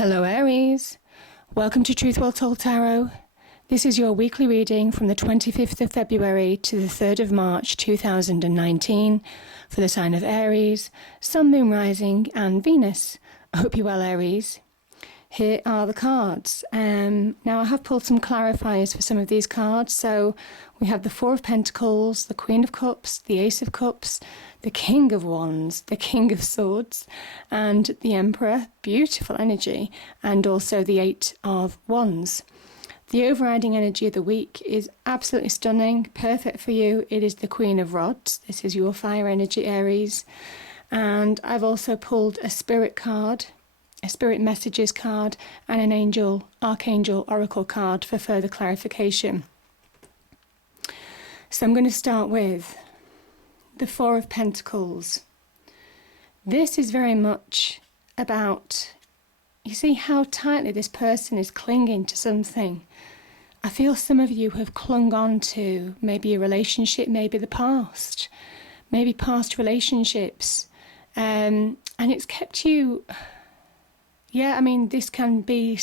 Hello Aries, welcome to Truth Well Told Tarot. This is your weekly reading from the 25th of February to the 3rd of March 2019 for the sign of Aries, Sun, Moon, Rising and Venus. I hope you're well, Aries. Here are the cards. Now I have pulled some clarifiers for some of these cards. So we have the Four of Pentacles, the Queen of Cups, the Ace of Cups, the King of Wands, the King of Swords, and the Emperor. Beautiful energy. And also the Eight of Wands. The overriding energy of the week is absolutely stunning, perfect for you. It is the Queen of Rods. This is your fire energy, Aries. And I've also pulled a spirit card, a spirit messages card, and an angel, archangel, oracle card for further clarification. So I'm going to start with the Four of Pentacles. This is very much about, you see how tightly this person is clinging to something. I feel some of you have clung on to maybe a relationship, maybe the past, maybe past relationships, and it's kept you. Yeah, I mean, this can be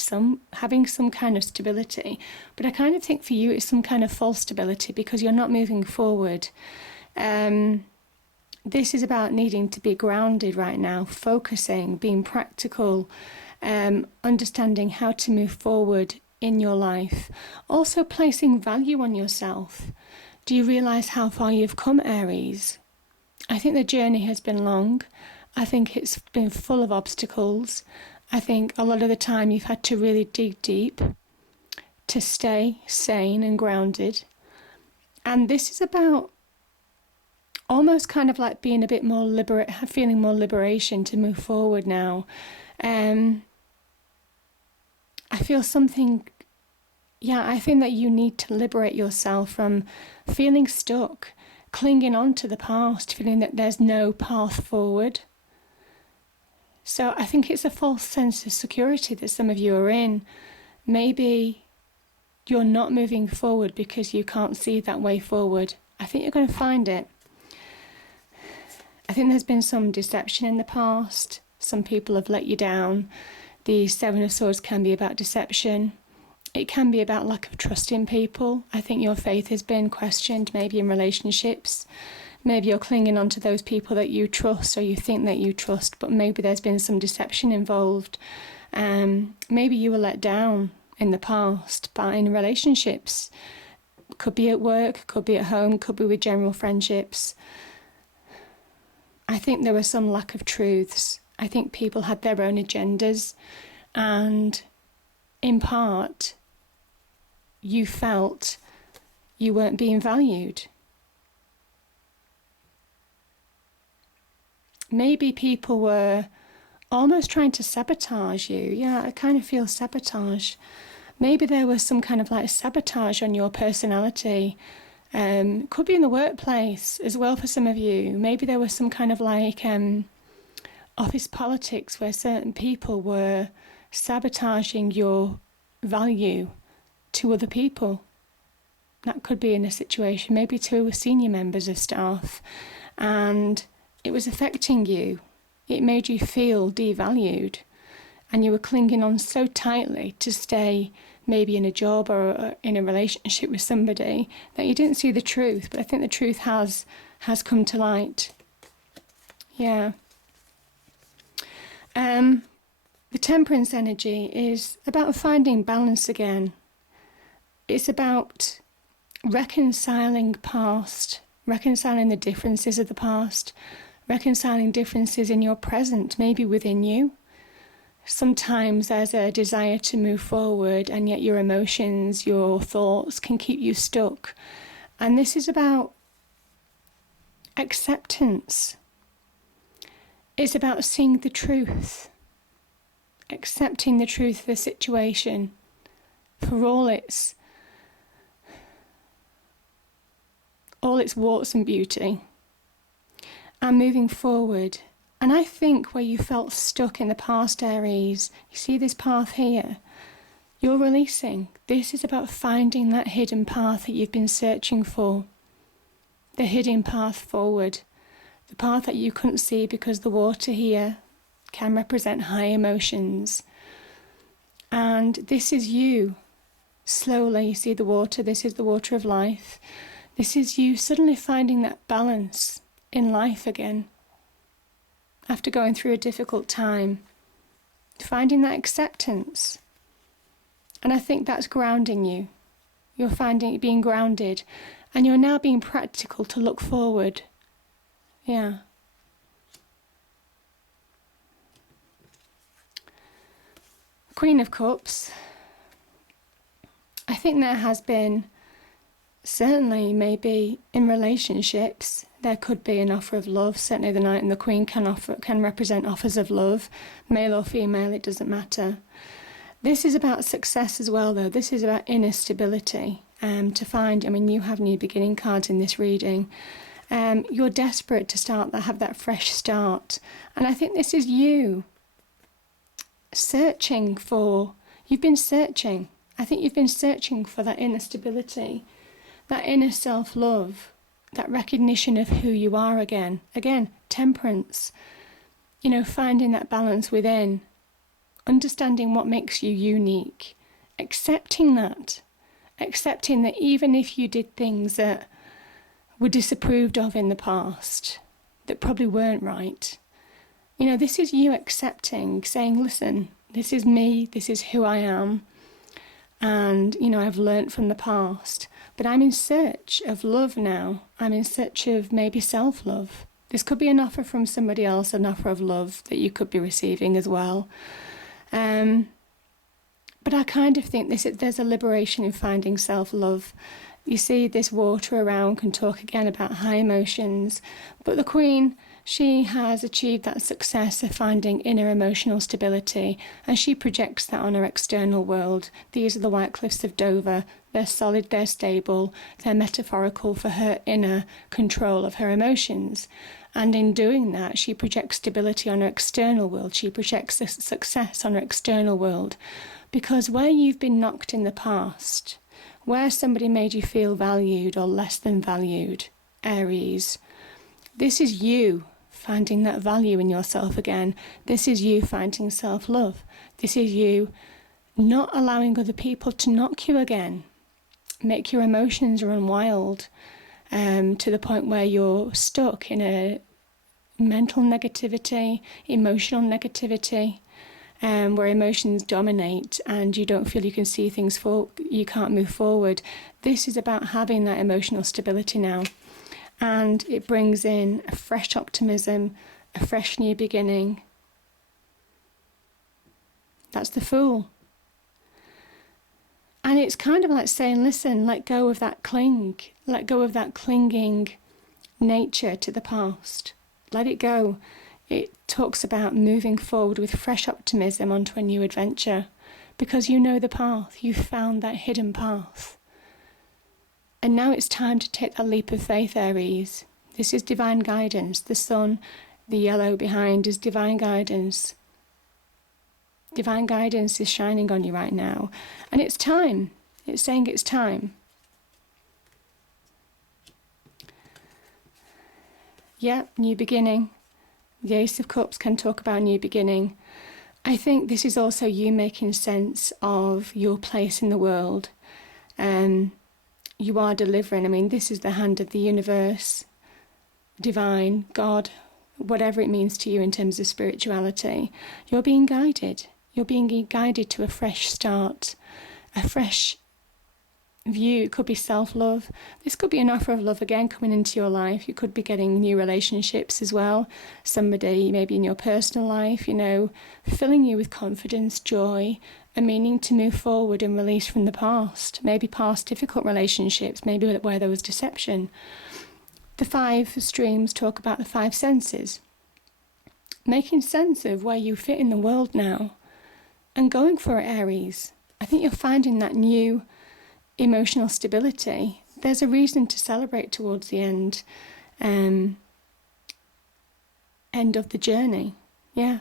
having some kind of stability, but I kind of think for you it's some kind of false stability because you're not moving forward. This is about needing to be grounded right now, focusing, being practical, understanding how to move forward in your life. Also placing value on yourself. Do you realise how far you've come, Aries? I think the journey has been long. I think it's been full of obstacles. I think a lot of the time you've had to really dig deep to stay sane and grounded. And this is about almost kind of like being a bit more feeling more liberation to move forward now. I feel something, I think that you need to liberate yourself from feeling stuck, clinging on to the past, feeling that there's no path forward. So I think it's a false sense of security that some of you are in. Maybe you're not moving forward because you can't see that way forward. I think you're going to find it. I think there's been some deception in the past. Some people have let you down. The Seven of Swords can be about deception. It can be about lack of trust in people. I think your faith has been questioned, maybe in relationships. Maybe you're clinging on to those people that you trust or you think that you trust, but maybe there's been some deception involved. Maybe you were let down in the past in relationships. Could be at work, could be at home, could be with general friendships. I think there was some lack of truths. I think people had their own agendas, and in part, you felt you weren't being valued. Maybe people were almost trying to sabotage you. Yeah, I kind of feel sabotage. Maybe there was some kind of like sabotage on your personality. Could be in the workplace as well for some of you. Maybe there was some kind of like office politics where certain people were sabotaging your value to other people. That could be in a situation, maybe to senior members of staff, and it was affecting you. It made you feel devalued, and you were clinging on so tightly to stay maybe in a job or in a relationship with somebody that you didn't see the truth. But I think the truth has come to light. Yeah. The Temperance energy is about finding balance again. It's about reconciling past, reconciling the differences of the past, reconciling differences in your present, maybe within you. Sometimes there's a desire to move forward, and yet your emotions, your thoughts can keep you stuck. And this is about acceptance. It's about seeing the truth, accepting the truth of the situation for all its warts and beauty, and moving forward. And I think where you felt stuck in the past, Aries, you see this path here, you're releasing. This is about finding that hidden path that you've been searching for, the hidden path forward, the path that you couldn't see because the water here can represent high emotions. And this is you. Slowly, you see the water. This is the water of life. This is you suddenly finding that balance in life again. After going through a difficult time, finding that acceptance. And I think that's grounding you. You're finding it being grounded, and you're now being practical to look forward. Yeah. Queen of Cups. I think there has been, certainly maybe in relationships, there could be an offer of love. Certainly the Knight and the Queen can represent offers of love, male or female, it doesn't matter. This is about success as well, though. This is about inner stability. To find, you have new beginning cards in this reading. You're desperate to have that fresh start. And I think this is you searching for, you've been searching. I think you've been searching for that inner stability, that inner self-love, that recognition of who you are again. Again, temperance. Finding that balance within. Understanding what makes you unique. Accepting that even if you did things that were disapproved of in the past, that probably weren't right. This is you accepting, saying, listen, this is me, this is who I am, and, I've learnt from the past, but I'm in search of love now. I'm in search of maybe self-love. This could be an offer from somebody else, an offer of love that you could be receiving as well. But I kind of think there's a liberation in finding self-love. You see, this water around can talk again about high emotions, but the Queen, she has achieved that success of finding inner emotional stability, and she projects that on her external world. These are the White Cliffs of Dover. They're solid, they're stable, they're metaphorical for her inner control of her emotions. And in doing that, she projects stability on her external world. She projects success on her external world. Because where you've been knocked in the past, where somebody made you feel valued or less than valued, Aries, this is you finding that value in yourself again. This is you finding self-love. This is you not allowing other people to knock you again, make your emotions run wild, to the point where you're stuck in a mental negativity, emotional negativity, where emotions dominate and you don't feel you can see things you can't move forward. This is about having that emotional stability now. And it brings in a fresh optimism, a fresh new beginning. That's the Fool. And it's kind of like saying, listen, let go of that let go of that clinging nature to the past. Let it go. It talks about moving forward with fresh optimism onto a new adventure, because you know the path. You've found that hidden path. And now it's time to take that leap of faith, Aries. This is divine guidance. The sun, the yellow behind, is divine guidance. Divine guidance is shining on you right now. And it's time. It's saying it's time. Yeah, new beginning. The Ace of Cups can talk about new beginning. I think this is also you making sense of your place in the world. You are delivering. This is the hand of the universe, divine, God, whatever it means to you in terms of spirituality. You're being guided. You're being guided to a fresh start, a fresh view. It could be self-love. This could be an offer of love again coming into your life. You could be getting new relationships as well. Somebody maybe in your personal life, filling you with confidence, joy, a meaning to move forward and release from the past. Maybe past difficult relationships, maybe where there was deception. The 5 streams talk about the 5 senses. Making sense of where you fit in the world now and going for it, Aries. I think you're finding that new emotional stability. There's a reason to celebrate towards the end of the journey. Yeah.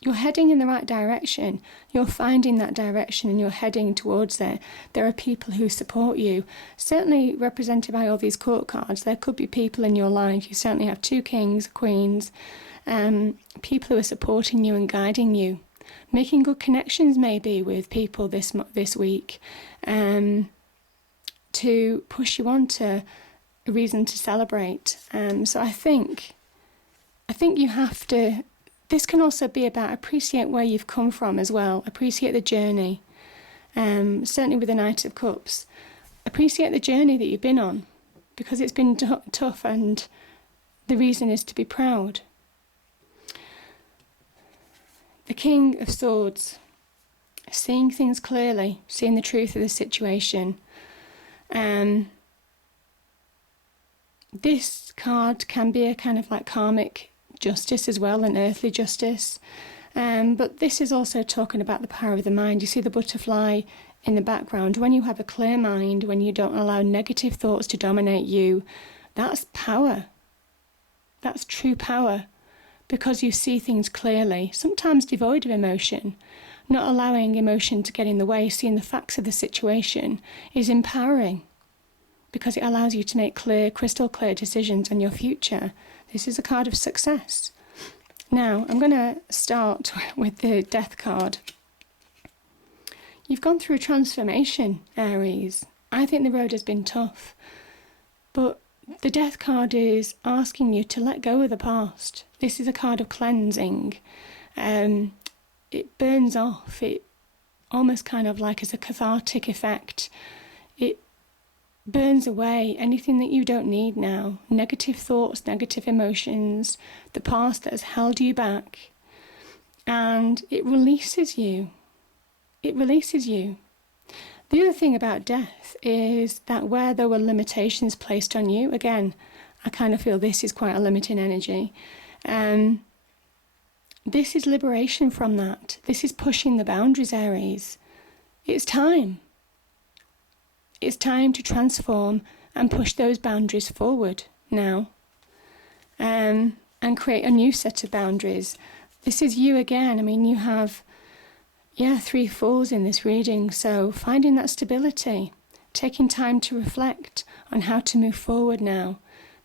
You're heading in the right direction. You're finding that direction and you're heading towards it. There are people who support you. Certainly represented by all these court cards, there could be people in your life. You certainly have 2 kings, queens, people who are supporting you and guiding you. Making good connections maybe with people this week, to push you on to a reason to celebrate. So I think you have to. This can also be about appreciate where you've come from as well. Appreciate the journey. Certainly with the Knight of Cups, appreciate the journey that you've been on, because it's been tough, and the reason is to be proud. The King of Swords, seeing things clearly, seeing the truth of the situation. This card can be a kind of like karmic justice as well, an earthly justice. But this is also talking about the power of the mind. You see the butterfly in the background. When you have a clear mind, when you don't allow negative thoughts to dominate you, that's power. That's true power, because you see things clearly, sometimes devoid of emotion. Not allowing emotion to get in the way, seeing the facts of the situation is empowering, because it allows you to make clear, crystal clear decisions on your future. This is a card of success. Now, I'm going to start with the Death card. You've gone through a transformation, Aries. I think the road has been tough, but the Death card is asking you to let go of the past. This is a card of cleansing. It burns off. It almost kind of like as a cathartic effect. It burns away anything that you don't need now. Negative thoughts, negative emotions, the past that has held you back. And it releases you. It releases you. The other thing about death is that where there were limitations placed on you, again, I kind of feel this is quite a limiting energy. This is liberation from that. This is pushing the boundaries, Aries. It's time. It's time to transform and push those boundaries forward now. And create a new set of boundaries. This is you again. I mean, you have, 3 Fools in this reading. So finding that stability, taking time to reflect on how to move forward now.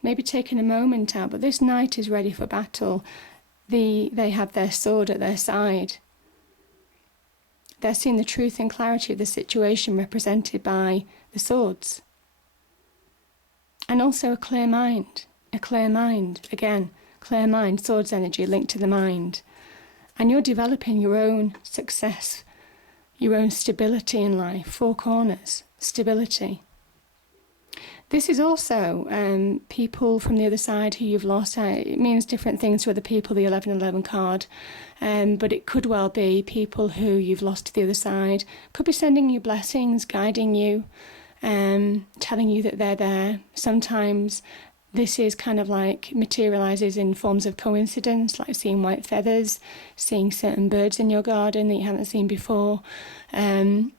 Maybe taking a moment out, but this Knight is ready for battle. They have their sword at their side. They're seeing the truth and clarity of the situation represented by the swords. And also a clear mind. Again, clear mind, swords energy linked to the mind. And you're developing your own success, your own stability in life, 4 corners, stability. This is also people from the other side who you've lost. It means different things to other people, the 1111 card. But it could well be people who you've lost to the other side. Could be sending you blessings, guiding you, telling you that they're there. Sometimes this is kind of like materializes in forms of coincidence, like seeing white feathers, seeing certain birds in your garden that you haven't seen before, hearing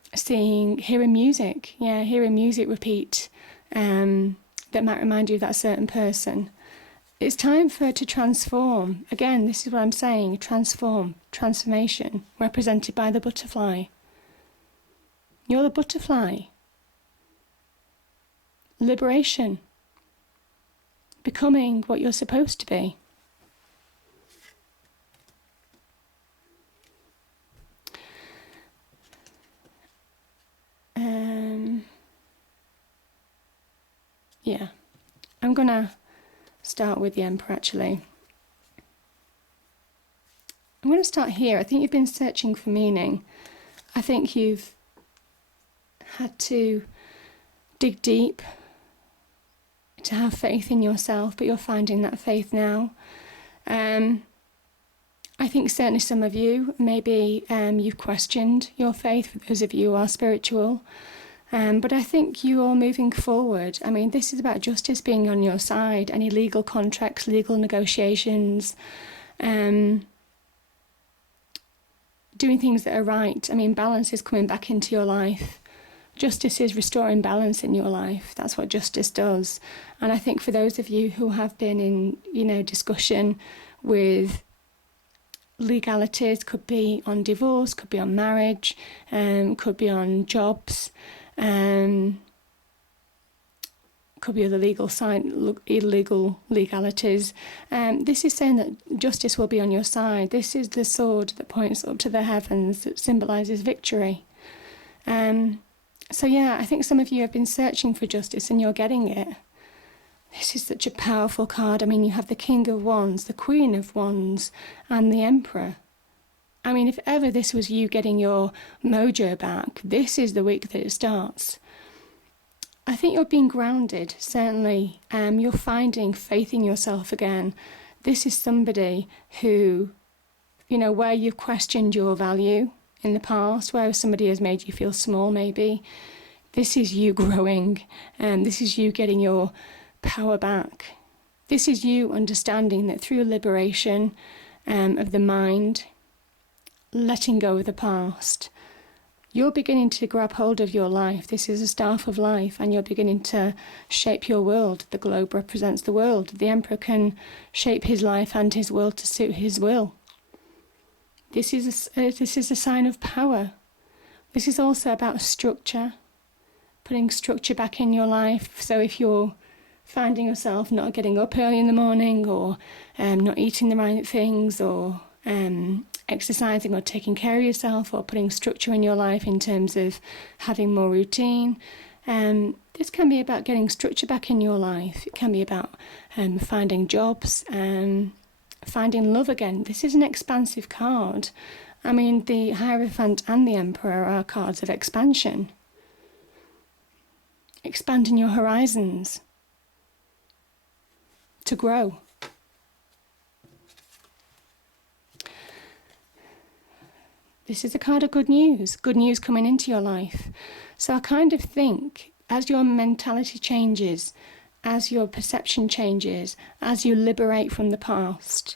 music. Hearing music repeat. That might remind you of that certain person. It's time for it to transform. Again, this is what I'm saying, transformation, represented by the butterfly. You're the butterfly. Liberation. Becoming what you're supposed to be. I'm going to start with the Emperor actually. I'm going to start here. I think you've been searching for meaning. I think you've had to dig deep to have faith in yourself, but you're finding that faith now. I think certainly some of you, maybe you've questioned your faith, for those of you who are spiritual. But I think you are moving forward. I mean, this is about justice being on your side. Any legal contracts, legal negotiations, doing things that are right. I mean, balance is coming back into your life. Justice is restoring balance in your life. That's what justice does. And I think for those of you who have been in, discussion with legalities, could be on divorce, could be on marriage, could be on jobs, could be other illegal legalities. This is saying that justice will be on your side. This is the sword that points up to the heavens, that symbolises victory. So yeah, I think some of you have been searching for justice and you're getting it. This is such a powerful card. I mean, you have the King of Wands, the Queen of Wands, and the Emperor. I mean, if ever this was you getting your mojo back, this is the week that it starts. I think you're being grounded, certainly. You're finding faith in yourself again. This is somebody who, where you've questioned your value in the past, where somebody has made you feel small maybe. This is you growing, and this is you getting your power back. This is you understanding that through liberation of the mind, letting go of the past, you're beginning to grab hold of your life. This is a staff of life, and you're beginning to shape your world. The globe represents the world. The Emperor can shape his life and his world to suit his will. This is a sign of power. This is also about structure, putting structure back in your life. So if you're finding yourself not getting up early in the morning, or not eating the right things, or exercising or taking care of yourself, or putting structure in your life in terms of having more routine. This can be about getting structure back in your life. It can be about finding jobs, finding love again. This is an expansive card. I mean, the Hierophant and the Emperor are cards of expansion. Expanding your horizons. To grow. This is a card of good news coming into your life. So I kind of think as your mentality changes, as your perception changes, as you liberate from the past,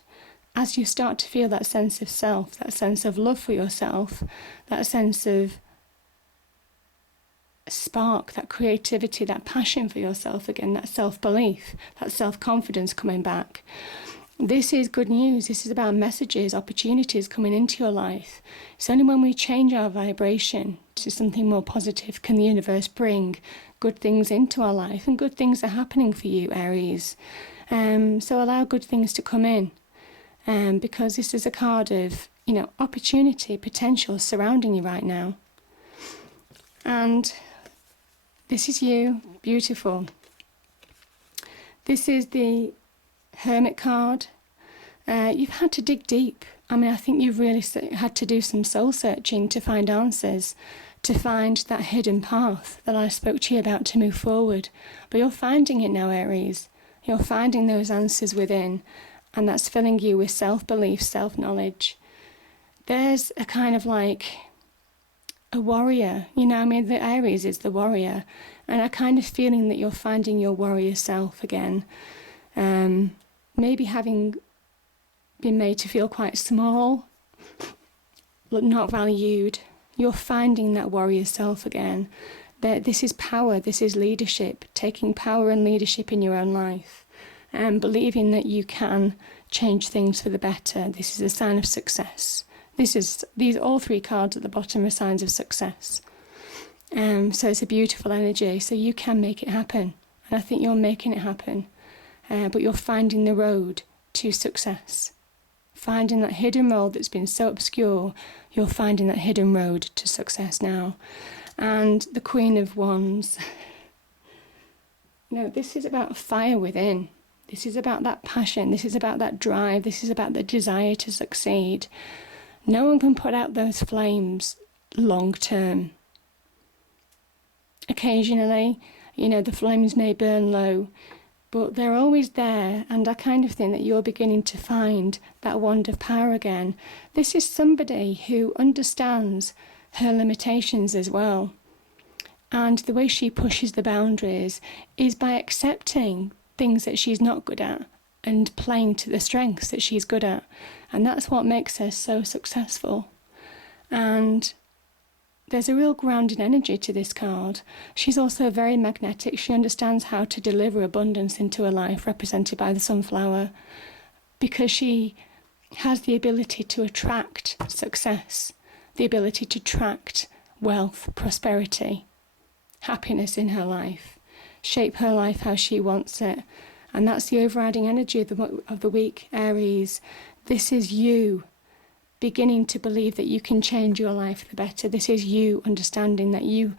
as you start to feel that sense of self, that sense of love for yourself, that sense of spark, that creativity, that passion for yourself again, that self-belief, that self-confidence coming back. This is good news. This is about messages, opportunities coming into your life. It's only when we change our vibration to something more positive can the universe bring good things into our life, and good things are happening for you, Aries. So allow good things to come in, because this is a card of, opportunity, potential surrounding you right now. And this is you, beautiful. This is the Hermit card. You've had to dig deep. I mean, I think you've really had to do some soul searching to find answers, to find that hidden path that I spoke to you about to move forward. But you're finding it now, Aries. You're finding those answers within, and that's filling you with self-belief, self-knowledge. There's a kind of like a warrior, the Aries is the warrior, and a kind of feeling that you're finding your warrior self again. Maybe having been made to feel quite small, not valued, you're finding that warrior self again. This is power, this is leadership, taking power and leadership in your own life, and believing that you can change things for the better. This is a sign of success. These all three cards at the bottom are signs of success. So it's a beautiful energy. So you can make it happen, and I think you're making it happen. But you're finding the road to success. Finding that hidden road that's been so obscure, you're finding that hidden road to success now. And the Queen of Wands. This is about fire within. This is about that passion. This is about that drive. This is about the desire to succeed. No one can put out those flames long term. Occasionally, the flames may burn low, but they're always there, and I kind of think that you're beginning to find that wand of power again. This is somebody who understands her limitations as well. And the way she pushes the boundaries is by accepting things that she's not good at and playing to the strengths that she's good at. And that's what makes her so successful. And there's a real grounded energy to this card. She's also very magnetic. She understands how to deliver abundance into her life, represented by the sunflower, because she has the ability to attract success, the ability to attract wealth, prosperity, happiness in her life. shape her life how she wants it. And that's the overriding energy of the week, Aries. This is you beginning to believe that you can change your life for the better. This is you understanding that you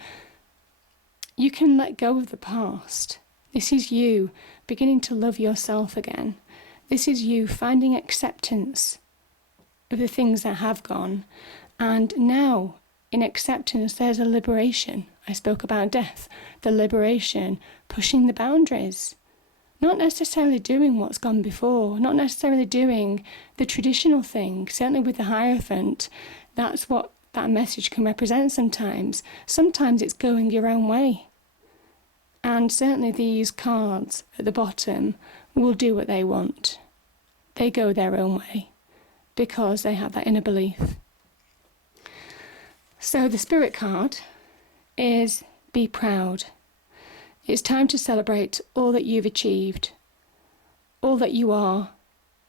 can let go of the past. This is you beginning to love yourself again. This is you finding acceptance of the things that have gone. And now, in acceptance, there's a liberation. I spoke about death, the liberation, pushing the boundaries. Not necessarily doing what's gone before, not necessarily doing the traditional thing. Certainly with the Hierophant, that's what that message can represent sometimes. Sometimes it's going your own way. And certainly these cards at the bottom will do what they want. They go their own way because they have that inner belief. So the Spirit card is be proud. It's time to celebrate all that you've achieved, all that you are,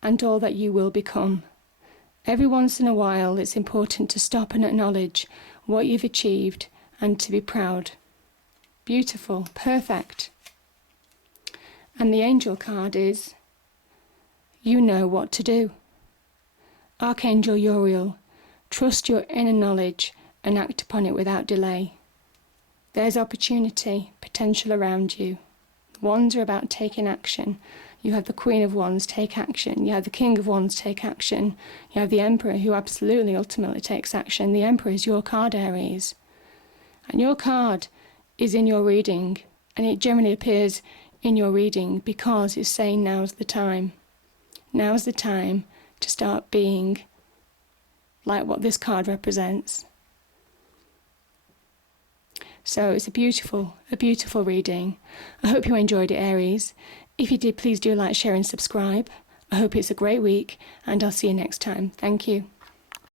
and all that you will become. Every once in a while, it's important to stop and acknowledge what you've achieved and to be proud. Beautiful, perfect. And the Angel card is, you know what to do. Archangel Uriel, trust your inner knowledge and act upon it without delay. There's opportunity, potential around you. The Wands are about taking action. You have the Queen of Wands, take action. You have the King of Wands, take action. You have the Emperor, who absolutely, ultimately takes action. The Emperor is your card, Aries. And your card is in your reading, and it generally appears in your reading because it's saying now's the time. Now's the time to start being like what this card represents. So it's a beautiful reading. I hope you enjoyed it, Aries. If you did, please do like, share and subscribe. I hope it's a great week, and I'll see you next time. Thank you.